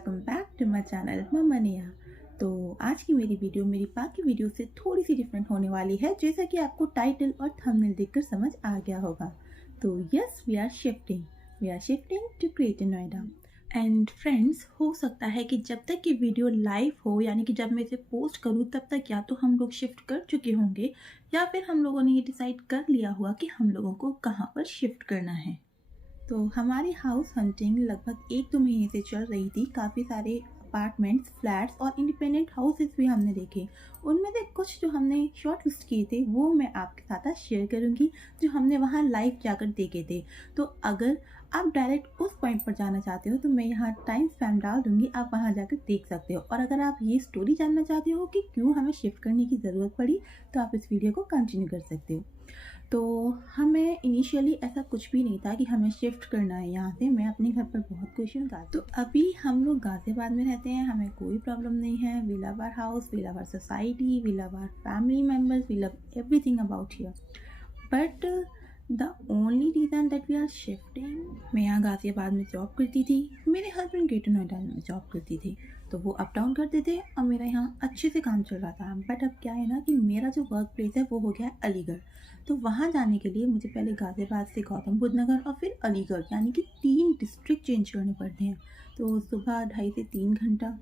Welcome back to my channel मम्मा निया। तो आज की मेरी वीडियो मेरी बाकी वीडियो से थोड़ी सी डिफरेंट होने वाली है, जैसा कि आपको टाइटल और थंबनेल देखकर समझ आ गया होगा। तो yes, we are shifting to greater Noida. And friends, हो सकता है कि जब तक कि वीडियो लाइव हो, यानी कि जब मैं इसे पोस्ट करूँ तब तक या तो हम लोग शिफ्ट कर चुके होंगे या फिर हम लोगों ने ये डिसाइड कर लिया हुआ कि हम लोगों को कहाँ पर शिफ्ट करना है। तो हमारी हाउस हंटिंग लगभग 1-2 महीने से चल रही थी। काफ़ी सारे अपार्टमेंट्स, फ्लैट्स और इंडिपेंडेंट हाउसेस भी हमने देखे। उनमें से कुछ जो हमने शॉर्ट लिस्ट किए थे वो मैं आपके साथ आज शेयर करूंगी, जो हमने वहाँ लाइव जाकर देखे थे। तो अगर आप डायरेक्ट उस पॉइंट पर जाना चाहते हो तो मैं यहाँ टाइम स्पैम डाल दूंगी, आप वहाँ जाकर देख सकते हो। और अगर आप ये स्टोरी जानना चाहते हो कि क्यों हमें शिफ्ट करने की ज़रूरत पड़ी, तो आप इस वीडियो को कंटिन्यू कर सकते हो। तो हमें इनिशियली ऐसा कुछ भी नहीं था कि हमें शिफ्ट करना है यहाँ से। मैं अपने घर पर बहुत खुश हूँ। तो अभी हम लोग गाज़ियाबाद में रहते हैं, हमें कोई प्रॉब्लम नहीं है। We love our house, we love our society, we love our family members, we love everything about here. But the only reason that we are shifting, मैं यहाँ गाज़ियाबाद में जॉब करती थी, मेरे हस्बैंड ग्रेटर नोएडा में जॉब करती थी, तो वो अप डाउन करते थे और मेरा यहाँ अच्छे से काम चल रहा था। बट अब क्या है ना कि मेरा जो वर्क प्लेस है वो हो गया है अलीगढ़। तो वहाँ जाने के लिए मुझे पहले गाज़ियाबाद से गौतम बुद्ध नगर और फिर अलीगढ़, यानी कि 3 डिस्ट्रिक्ट चेंज करने पड़ते हैं। तो सुबह 2.5 से 3 घंटा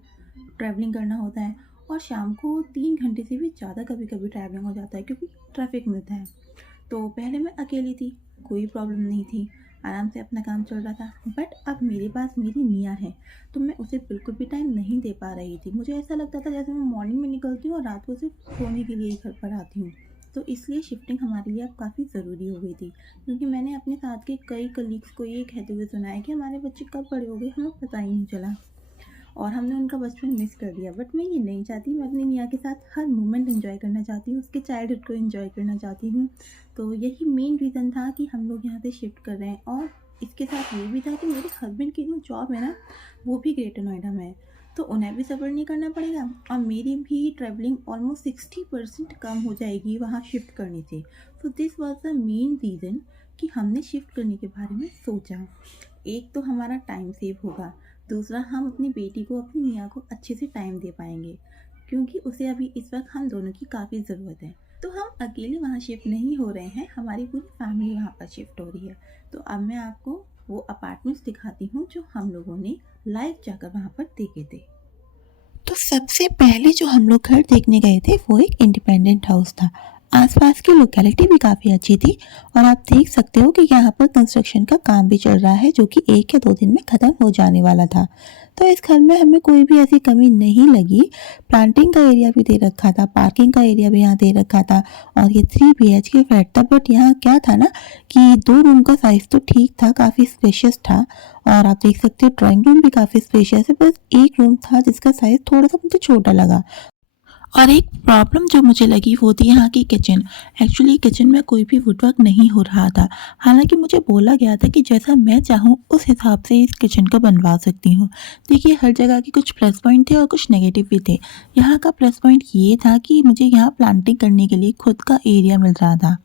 ट्रैवलिंग करना होता है और शाम को 3 घंटे से भी ज़्यादा कभी कभी ट्रैवलिंग हो जाता है, क्योंकि ट्रैफिक मिलता है। तो पहले मैं अकेली थी, कोई प्रॉब्लम नहीं थी, आराम से अपना काम चल रहा था। बट अब मेरे पास मेरी निया है, तो मैं उसे बिल्कुल भी टाइम नहीं दे पा रही थी। मुझे ऐसा लगता था जैसे मैं मॉर्निंग में निकलती हूँ और रात को सिर्फ सोने के लिए ही घर पर आती हूँ। तो इसलिए शिफ्टिंग हमारे लिए अब काफ़ी ज़रूरी हो गई थी, क्योंकि मैंने अपने साथ के कई कलीग्स को ये कहते हुए सुना है कि हमारे बच्चे कब बड़े हो गए हमें पता ही नहीं चला और हमने उनका बचपन मिस कर दिया। बट मैं ये नहीं चाहती, मैं अपनी निया के साथ हर मोमेंट एंजॉय करना चाहती हूँ, उसके चाइल्डहुड को एंजॉय करना चाहती हूँ। तो यही मेन रीज़न था कि हम लोग यहाँ से शिफ्ट कर रहे हैं। और इसके साथ ये भी था कि मेरे हस्बैंड की जो जॉब है ना, वो भी ग्रेटर नोएडा में है, तो उन्हें भी सफ़र नहीं करना पड़ेगा और मेरी भी ट्रैवलिंग ऑलमोस्ट 60% कम हो जाएगी वहाँ शिफ्ट करने से। तो this was the main reason कि हमने शिफ्ट करने के बारे में सोचा। एक तो हमारा टाइम सेव होगा, दूसरा हम अपनी बेटी को, अपनी मियाँ को अच्छे से टाइम दे पाएंगे, क्योंकि उसे अभी इस वक्त हम दोनों की काफ़ी ज़रूरत है। तो हम अकेले वहाँ शिफ्ट नहीं हो रहे हैं, हमारी पूरी फैमिली वहाँ पर शिफ्ट हो रही है। तो अब मैं आपको वो अपार्टमेंट्स दिखाती हूँ जो हम लोगों ने लाइव जाकर वहाँ पर देखे थे। तो सबसे पहले जो हम लोग घर देखने गए थे वो एक इंडिपेंडेंट हाउस था। आसपास की लोकेलिटी भी काफ़ी अच्छी थी और आप देख सकते हो कि यहाँ पर कंस्ट्रक्शन का काम भी चल रहा है, जो कि 1 या 2 दिन में ख़त्म हो जाने वाला था। तो इस घर में हमें कोई भी ऐसी कमी नहीं लगी। प्लांटिंग का एरिया भी दे रखा था, पार्किंग का एरिया भी यहाँ दे रखा था और ये 3 BHK फ्लैट था। बट यहाँ क्या था ना कि 2 रूम का साइज़ तो ठीक था, काफ़ी स्पेशियस था और आप देख सकते हो ड्राइंग रूम भी काफ़ी स्पेशियस है। बस एक रूम था जिसका साइज़ थोड़ा-सा मुझे छोटा लगा। और एक प्रॉब्लम जो मुझे लगी वो थी यहाँ की किचन। एक्चुअली किचन में कोई भी वुडवर्क नहीं हो रहा था। हालाँकि मुझे बोला गया था कि जैसा मैं चाहूँ उस हिसाब से इस किचन को बनवा सकती हूँ। देखिए, हर जगह के कुछ प्लस पॉइंट थे और कुछ नेगेटिव भी थे। यहाँ का प्लस पॉइंट ये था कि मुझे यहाँ प्लांटिंग करने के लिए खुद का एरिया मिल रहा था।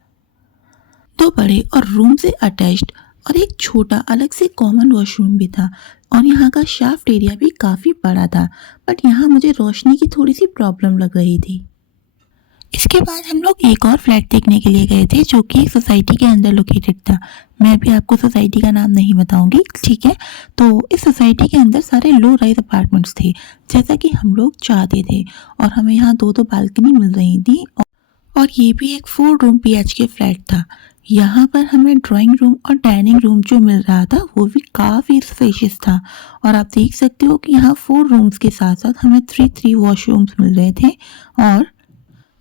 2 बड़े और रूम से अटैच्ड और एक छोटा अलग से कॉमन वॉशरूम भी था और यहाँ का शाफ्ट एरिया भी काफ़ी बड़ा था। बट यहाँ मुझे रोशनी की थोड़ी सी प्रॉब्लम लग रही थी। इसके बाद हम लोग एक और फ्लैट देखने के लिए गए थे, जो कि एक सोसाइटी के अंदर लोकेटेड था। मैं भी आपको सोसाइटी का नाम नहीं बताऊंगी, ठीक है। तो इस सोसाइटी के अंदर सारे लो राइज अपार्टमेंट्स थे, जैसा कि हम लोग चाहते थे। और हमें यहाँ 2 बालकनी मिल रही थी और ये भी एक 4 रूम BHK फ्लैट था। यहाँ पर हमें ड्राइंग रूम और डाइनिंग रूम जो मिल रहा था वो भी काफ़ी स्पेशियस था। और आप देख सकते हो कि यहाँ 4 रूम्स के साथ साथ हमें 3 वॉशरूम्स मिल रहे थे और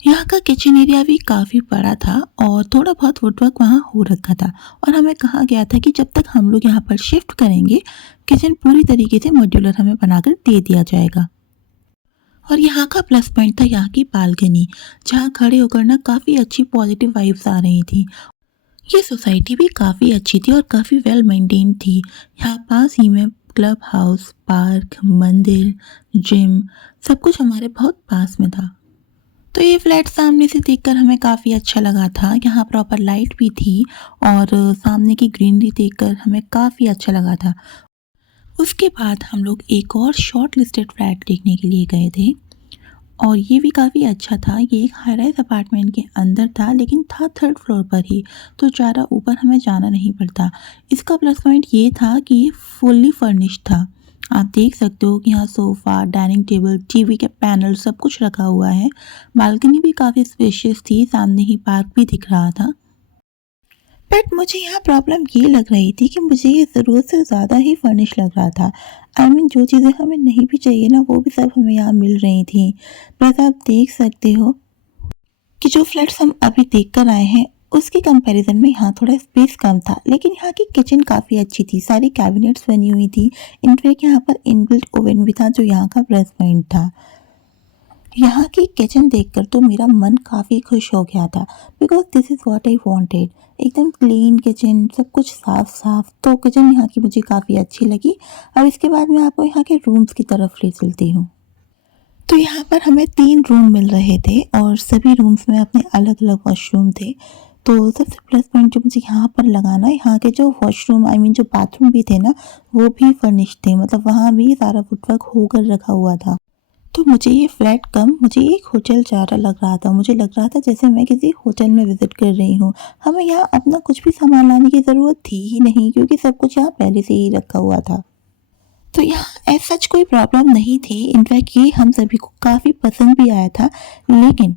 यहाँ का किचन एरिया भी काफ़ी बड़ा था और थोड़ा बहुत वुडवर्क वहाँ हो रखा था। और हमें कहा गया था कि जब तक हम लोग यहाँ पर शिफ्ट करेंगे किचन पूरी तरीके से मॉड्यूलर हमें बनाकर दे दिया जाएगा। और यहाँ का प्लस पॉइंट था यहाँ की बालकनी, जहाँ खड़े होकर ना काफ़ी अच्छी पॉजिटिव वाइब्स आ रही थी। ये सोसाइटी भी काफ़ी अच्छी थी और काफ़ी वेल मेंटेन थी। यहाँ पास ही में क्लब हाउस, पार्क, मंदिर, जिम, सब कुछ हमारे बहुत पास में था। तो ये फ्लैट सामने से देखकर हमें काफ़ी अच्छा लगा था। यहाँ प्रॉपर लाइट भी थी और सामने की ग्रीनरी देखकर हमें काफ़ी अच्छा लगा था। उसके बाद हम लोग एक और शॉर्ट लिस्टेड फ्लैट देखने के लिए गए थे और ये भी काफ़ी अच्छा था। ये एक हाई राइज अपार्टमेंट के अंदर था लेकिन था थर्ड फ्लोर पर ही, तो ज़्यादा ऊपर हमें जाना नहीं पड़ता। इसका प्लस पॉइंट ये था कि ये फुल्ली फर्निश्ड था। आप देख सकते हो कि यहाँ सोफ़ा, डाइनिंग टेबल, टीवी के पैनल सब कुछ रखा हुआ है। बालकनी भी काफ़ी स्पेशियस थी, सामने ही पार्क भी दिख रहा था। बट मुझे यहाँ प्रॉब्लम ये लग रही थी कि मुझे ये ज़रूरत से ज़्यादा ही फर्निश लग रहा था। जो चीज़ें हमें नहीं भी चाहिए ना, वो भी सब हमें यहाँ मिल रही थी। प्लस आप देख सकते हो कि जो फ्लैट्स हम अभी देख कर आए हैं, उसके कंपैरिजन में यहाँ थोड़ा स्पेस कम था, लेकिन यहाँ की किचन काफ़ी अच्छी थी, सारी कैबिनेट्स बनी हुई थी। इनफैक्ट यहाँ पर इनबिल्ट ओवन भी था, जो यहाँ का प्लस पॉइंट था। यहाँ की किचन देखकर तो मेरा मन काफ़ी खुश हो गया था, because this is what I wanted. एकदम क्लीन किचन, सब कुछ साफ साफ, तो किचन यहाँ की मुझे काफ़ी अच्छी लगी। अब इसके बाद मैं आपको यहाँ के रूम्स की तरफ ले चलती हूँ। तो यहाँ पर हमें 3 रूम मिल रहे थे और सभी रूम्स में अपने अलग अलग वॉशरूम थे। तो सबसे प्लस पॉइंट जो मुझे यहाँ पर लगा ना, यहाँ के जो वॉशरूम जो बाथरूम भी थे ना, वो भी फर्निश्ड थे। मतलब वहाँ भी सारा वुडवर्क होकर रखा हुआ था। तो मुझे ये फ्लैट कम, मुझे एक होटल ज़्यादा लग रहा था। मुझे लग रहा था जैसे मैं किसी होटल में विज़िट कर रही हूँ। हमें यहाँ अपना कुछ भी सामान लाने की ज़रूरत थी ही नहीं, क्योंकि सब कुछ यहाँ पहले से ही रखा हुआ था। तो यहाँ ऐसा सच कोई प्रॉब्लम नहीं थी। इनफैक्ट ये हम सभी को काफ़ी पसंद भी आया था। लेकिन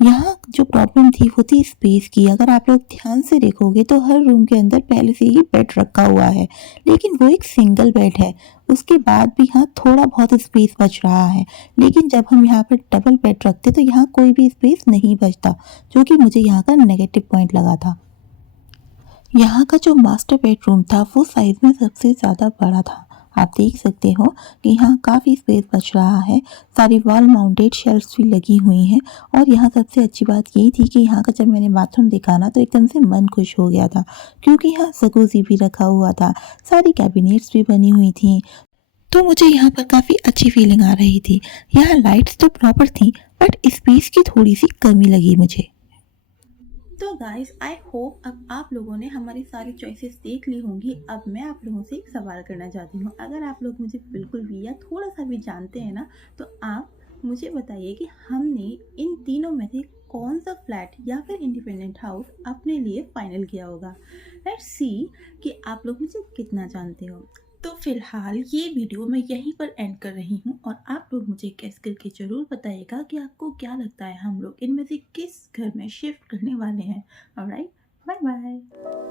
यहाँ जो प्रॉब्लम थी वो थी स्पेस की। अगर आप लोग ध्यान से देखोगे तो हर रूम के अंदर पहले से ही बेड रखा हुआ है, लेकिन वो एक सिंगल बेड है। उसके बाद भी यहाँ थोड़ा बहुत स्पेस बच रहा है, लेकिन जब हम यहाँ पर डबल बेड रखते तो यहाँ कोई भी स्पेस नहीं बचता, जो कि मुझे यहाँ का नेगेटिव पॉइंट लगा था। यहाँ का जो मास्टर बेडरूम था वो साइज में सबसे ज़्यादा बड़ा था। आप देख सकते हो कि यहाँ काफ़ी स्पेस बच रहा है। सारी वॉल माउंटेड शेल्फ्स भी लगी हुई हैं। और यहाँ सबसे अच्छी बात ये थी कि यहाँ का जब मैंने बाथरूम देखा ना, तो एकदम से मन खुश हो गया था, क्योंकि यहाँ जकूज़ी भी रखा हुआ था, सारी कैबिनेट्स भी बनी हुई थी। तो मुझे यहाँ पर काफ़ी अच्छी फीलिंग आ रही थी। यहाँ लाइट्स तो प्रॉपर थी, बट स्पेस की थोड़ी सी कमी लगी मुझे। तो गाइस, आई होप अब आप लोगों ने हमारी सारी चॉइसेस देख ली होंगी। अब मैं आप लोगों से एक सवाल करना चाहती हूँ। अगर आप लोग मुझे बिल्कुल भी या थोड़ा सा भी जानते हैं ना, तो आप मुझे बताइए कि हमने इन तीनों में से कौन सा फ्लैट या फिर इंडिपेंडेंट हाउस अपने लिए फाइनल किया होगा। लेट्स सी कि आप लोग मुझे कितना जानते हो। तो फिलहाल ये वीडियो मैं यहीं पर एंड कर रही हूँ और आप लोग मुझे गेस करके ज़रूर बताइएगा कि आपको क्या लगता है हम लोग इनमें से किस घर में शिफ्ट करने वाले हैं। Alright, bye bye.